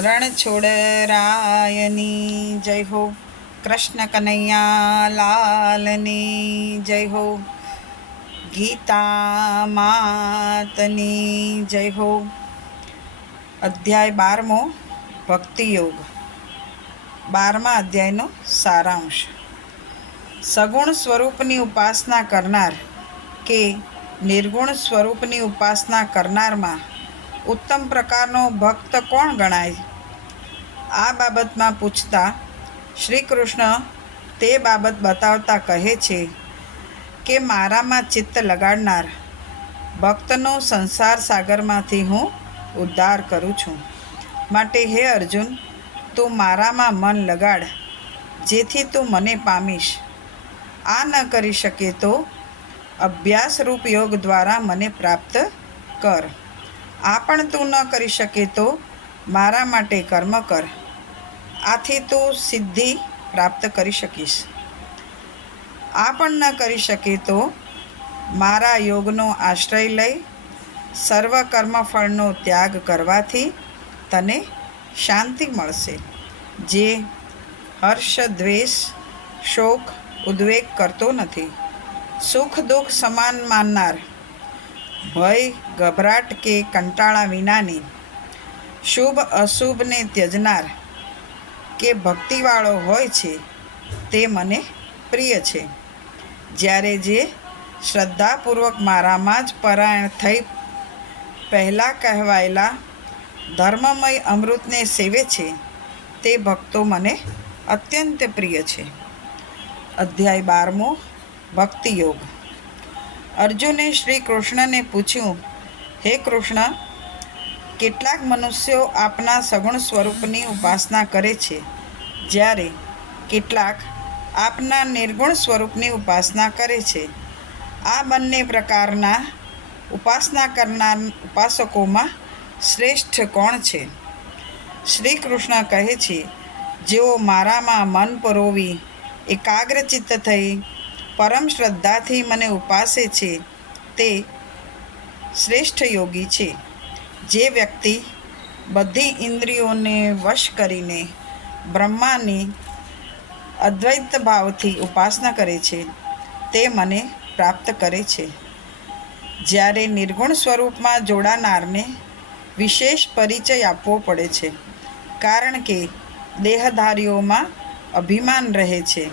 રણછોડરાયની જય હો કૃષ્ણ કનૈયા લાલની જય હો ગીતા માતની જય હો અધ્યાય બારમો ભક્તિ યોગ બારમા અધ્યાયનો સારાંશ. સગુણ સ્વરૂપની ઉપાસના કરનાર કે નિર્ગુણ સ્વરૂપની ઉપાસના કરનારમાં ઉત્તમ પ્રકારનો ભક્ત કોણ ગણાય? આ બાબતમાં પૂછતા શ્રી કૃષ્ણ તે બાબત બતાવતા કહે છે કે મારામાં ચિત્ત લગાડનાર ભક્તનો સંસાર સાગરમાંથી હું ઉદ્ધાર કરું છું. માટે હે અર્જુન, તું મારામાં મન લગાડ, જેથી તું મને પામીશ. આ ન કરી શકે તો અભ્યાસરૂપ યોગ દ્વારા મને પ્રાપ્ત કર. આ પણ તું ન કરી શકે તો મારા માટે કર્મ કર. આથી તું સિદ્ધિ પ્રાપ્ત કરી શકીશ. આ પણ ન કરી શકે તો મારા યોગનો આશ્રય લઈ સર્વ કર્મફળનો ત્યાગ કરવાથી તને શાંતિ મળશે. જે હર્ષ, દ્વેષ, શોક, ઉદ્વેગ કરતો નથી. સુખ, દુઃખ સમાન માનનાર, ભય, ગભરાટ કે કંટાળા વિનાની, શુભ, અશુભને ત્યજનાર કે ભક્તિવાળો હોય છે તે મને પ્રિય છે. જ્યારે જે શ્રદ્ધાપૂર્વક મારામાં જ પરાયણ થઈ પહેલાં કહેવાયેલા ધર્મમય અમૃતને સેવે છે, તે ભક્તો મને અત્યંત પ્રિય છે. અધ્યાય બારમો ભક્તિ યોગ અર્જુને શ્રી કૃષ્ણને પૂછ્યું, હે કૃષ્ણ કેટલાક મનુષ્યો આપના સગુણ સ્વરૂપની ઉપાસના કરે છે. જ્યારે કેટલાક આપના નિર્ગુણ સ્વરૂપની ઉપાસના કરે છે. આ બંને પ્રકારના ઉપાસના કરનાર ઉપાસકોમાં શ્રેષ્ઠ કોણ છે? શ્રી કૃષ્ણ કહે છે, જેઓ મારામાં મન પરોવી, એકાગ્રચિત્ત થઈ, પરમ શ્રદ્ધાથી મને ઉપાસે છે, તે શ્રેષ્ઠ યોગી છે. જે વ્યક્તિ બધી ઇન્દ્રિયોને વશ કરીને બ્રહ્માની અદ્વૈત ભાવથી ઉપાસના કરે છે, તે મને પ્રાપ્ત કરે છે. જ્યારે નિર્ગુણ સ્વરૂપમાં જોડાનારને વિશેષ પરિચય આપવો પડે છે, કારણ કે દેહધારીઓમાં અભિમાન રહે છે.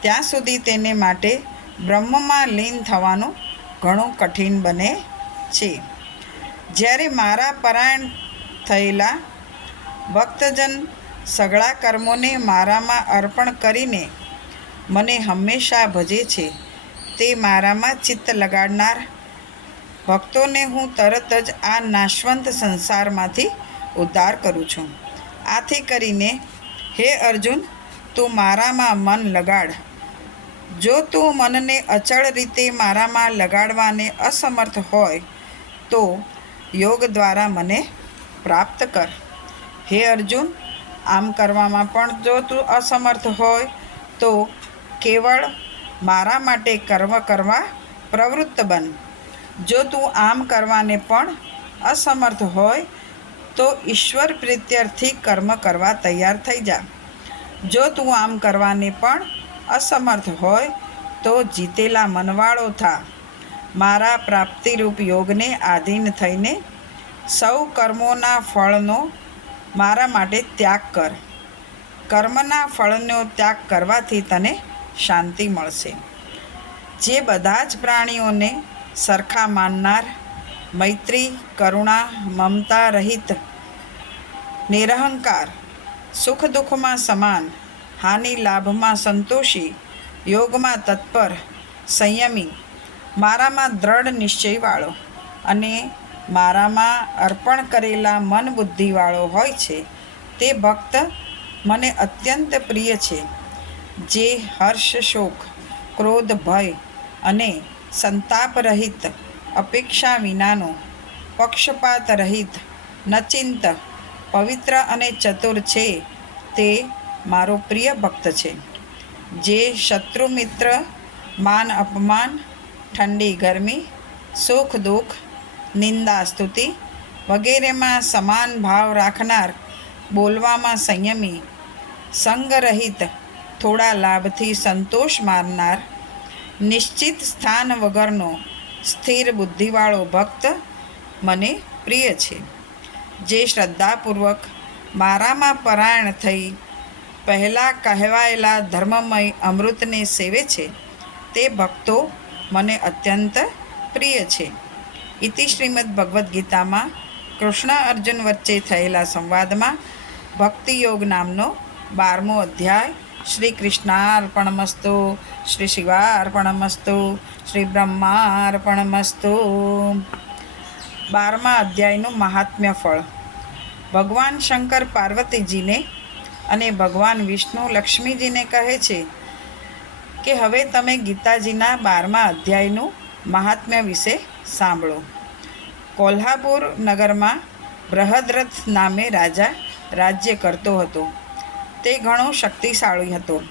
ત્યાં સુધી તેને માટે બ્રહ્મમાં લીન થવાનું ઘણું કઠિન બને છે. જ્યારે મારા પરાયણ થયેલા ભક્તજન સગળા કર્મોને મારામાં અર્પણ કરીને મને હંમેશા ભજે છે, તે મારામાં ચિત્ત લગાડનાર ભક્તોને હું તરત જ આ નાશવંત સંસારમાંથી ઉદ્ધાર કરું છું. આથી કરીને, હે અર્જુન, તું મારામાં મન લગાડ. જો તું મનને અચળ રીતે મારામાં લગાડવાને અસમર્થ હોય, તો યોગ દ્વારા મને પ્રાપ્ત કર. હે અર્જુન, આમ કરવામાં પણ જો તું અસમર્થ હોય, તો કેવળ મારા માટે કર્મ કરવા પ્રવૃત્ત બન. જો તું આમ કરવાને પણ અસમર્થ હોય, તો ઈશ્વર પ્રીત્યર્થી કર્મ કરવા તૈયાર થઈ જા. જો તું આમ કરવાને પણ અસમર્થ હોય, તો જીતેલા મનવાળો થા. મારા પ્રાપ્તિરૂપ યોગને આધીન થઈને સૌ કર્મોના ફળનો મારા માટે ત્યાગ કર. કર્મના ફળનો ત્યાગ કરવાથી તને શાંતિ મળશે. જે બધા જ પ્રાણીઓને સરખા માનનાર, મૈત્રી, કરુણા, મમતા રહિત, નિરહંકાર, સુખ દુઃખમાં સમાન, હાનિ લાભમાં સંતોષી, યોગમાં તત્પર, સંયમી મારામાં દ્રઢ નિશ્ચયવાળો અને મારામાં અર્પણ કરેલા મન બુદ્ધિવાળો હોય છે, તે ભક્ત મને અત્યંત પ્રિય છે, જે હર્ષ, શોક, ક્રોધ, ભય અને સંતાપ રહિત અપેક્ષા વિનાનો પક્ષપાત રહિત, નચિંત, પવિત્ર અને ચતુર છે, તે મારો પ્રિય ભક્ત છે, જે શત્રુ મિત્ર માન અપમાન ઠંડી, ગરમી, સુખ, દુઃખ, નિંદા, સ્તુતિ વગેરેમાં સમાન ભાવ રાખનાર બોલવામાં સંયમી, સંગરહિત, થોડા લાભથી સંતોષ મારનાર નિશ્ચિત સ્થાન વગરનો સ્થિર બુદ્ધિવાળો ભક્ત મને પ્રિય છે. જે શ્રદ્ધાપૂર્વક મારામાં પરાયણ થઈ પહેલાં કહેવાયેલા ધર્મમય અમૃતને સેવે છે, તે ભક્તો મને અત્યંત પ્રિય છે. ઇતિ શ્રીમદ ભગવદ્ ગીતામાં કૃષ્ણ અર્જુન વચ્ચે થયેલા સંવાદમાં ભક્તિ યોગ નામનો બારમો અધ્યાય શ્રી કૃષ્ણાર્પણમસ્તુ, શ્રી શિવાર્પણમસ્તુ, શ્રી બ્રહ્માર્પણમસ્તુ. બારમા અધ્યાયનું મહાત્મ્ય ફળ. ભગવાન શંકર પાર્વતીજીને અને ભગવાન વિષ્ણુ લક્ષ્મીજીને કહે છે કે હવે તમે ગીતાજીના બારમા અધ્યાયનું મહાત્મ્ય વિશે સાંભળો. કોલ્હાપુર નગરમાં બૃહદ્રથ નામે રાજા રાજ્ય કરતો હતો. તે ઘણો શક્તિશાળી હતો.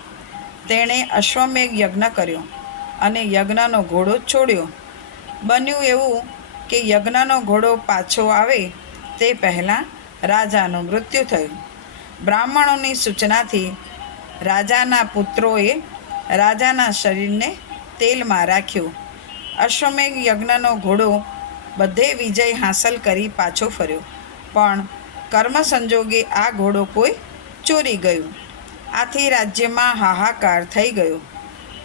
તેણે અશ્વમેઘ યજ્ઞ કર્યો અને યજ્ઞનો ઘોડો છોડ્યો. બન્યું એવું કે યજ્ઞનો ઘોડો પાછો આવે તે પહેલાં રાજાનું મૃત્યુ થયું. બ્રાહ્મણોની સૂચનાથી રાજાના પુત્રોએ રાજાના શરીરને તેલમાં રાખ્યું. અશ્વમેઘ યજ્ઞનો ઘોડો બધે વિજય હાંસલ કરી પાછો ફર્યો. પણ કર્મ સંજોગે આ ઘોડો કોઈ ચોરી ગયું. આથી રાજ્યમાં હાહાકાર થઈ ગયો.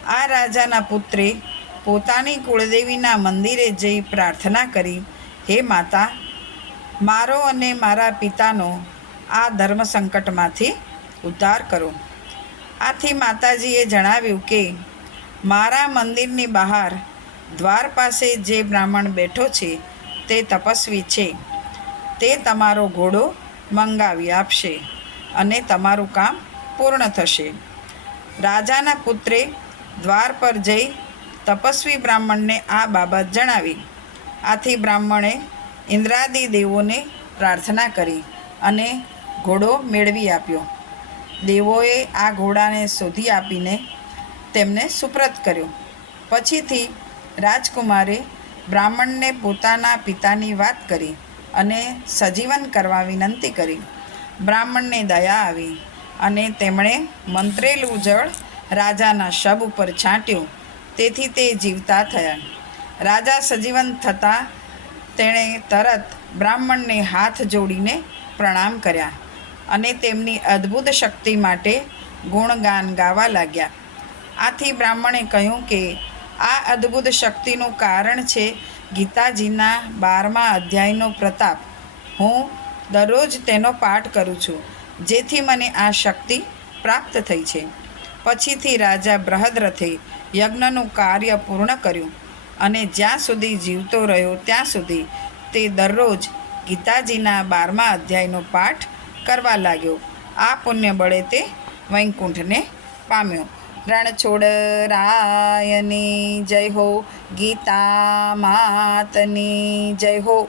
આ રાજાના પુત્રે પોતાની કુળદેવીના મંદિરે જઈ પ્રાર્થના કરી, હે માતા, મારો અને મારા પિતાનો આ ધર્મ સંકટમાંથી ઉદ્ધાર કરો. આથી માતાજીએ જણાવ્યું કે, મારા મંદિરની બહાર દ્વાર પાસે જે બ્રાહ્મણ બેઠો છે, તે તપસ્વી છે. તે તમારો ઘોડો મંગાવી આપશે અને તમારું કામ પૂર્ણ થશે. રાજાના પુત્રે દ્વાર પર જઈ તપસ્વી બ્રાહ્મણને આ બાબત જણાવી. આથી બ્રાહ્મણે ઇન્દ્રાદી દેવોને પ્રાર્થના કરી અને ઘોડો મેળવી આપ્યો. દેવોએ આ ઘોડાને શોધી આપીને તેમને સુપ્રત કર્યો. પછીથી રાજકુમારે બ્રાહ્મણને પોતાના પિતાની વાત કરી અને સજીવન કરવા વિનંતી કરી. બ્રાહ્મણને દયા આવી અને તેમણે મંત્રેલું જળ રાજાના શબ ઉપર છાંટ્યું. તેથી તે જીવતા થયા. રાજા સજીવન થતાં તેણે તરત બ્રાહ્મણને હાથ જોડીને પ્રણામ કર્યા. અને તેમની અદ્ભુત શક્તિ માટે ગુણગાન ગાવા લાગ્યા. આથી બ્રાહ્મણે કહ્યું કે, આ અદ્ભુત શક્તિનું કારણ છે ગીતાજીના બારમા અધ્યાયનો પ્રતાપ. હું દરરોજ તેનો પાઠ કરું છું, જેથી મને આ શક્તિ પ્રાપ્ત થઈ છે. પછીથી રાજા બૃહદ્રથે યજ્ઞનું કાર્ય પૂર્ણ કર્યું અને જ્યાં સુધી જીવતો રહ્યો ત્યાં સુધી તે દરરોજ ગીતાજીના બારમા અધ્યાયનો પાઠ કરવા લાગ્યો. આ પુણ્ય બળે તે વૈકુંઠને પામ્યો. રણછોડ રાયની જય હો, ગીતા માતની જય હો.